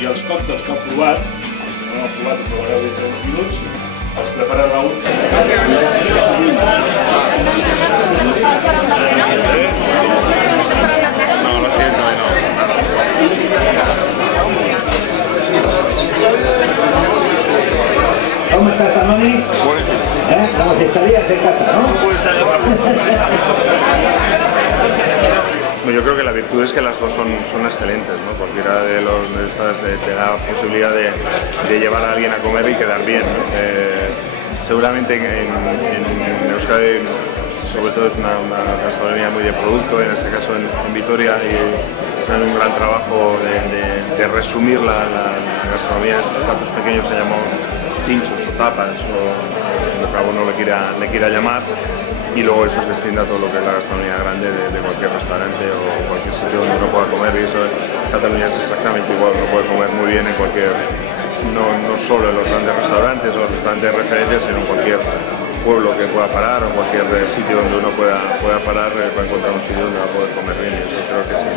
I els còctels que heu provat, no heu provat, ho provareu dintre d'uns minuts, els prepara Raúl. No, lo siento, no. ¿Cómo estás, Anoni? Buenísimo. Como si salías de casa, ¿no? Yo creo que la virtud es que las dos son excelentes, ¿no? Cualquiera de estas te da posibilidad de llevar a alguien a comer y quedar bien, ¿no? Seguramente en Euskadi, sobre todo, es una gastronomía muy de producto, en este caso en Vitoria, y hacen un gran trabajo de resumir la gastronomía de esos platos pequeños que llamamos pinchos o tapas, o lo que uno le quiera llamar. Y luego eso se extiende a todo lo que es la gastronomía grande de cualquier restaurante o cualquier sitio donde uno pueda comer, y eso en Cataluña es exactamente igual, uno puede comer muy bien en cualquier, no solo en los grandes restaurantes o los restaurantes de referencia, sino en cualquier pueblo que pueda parar o cualquier sitio donde uno pueda parar, para encontrar un sitio donde va a poder comer bien, y eso creo que sí.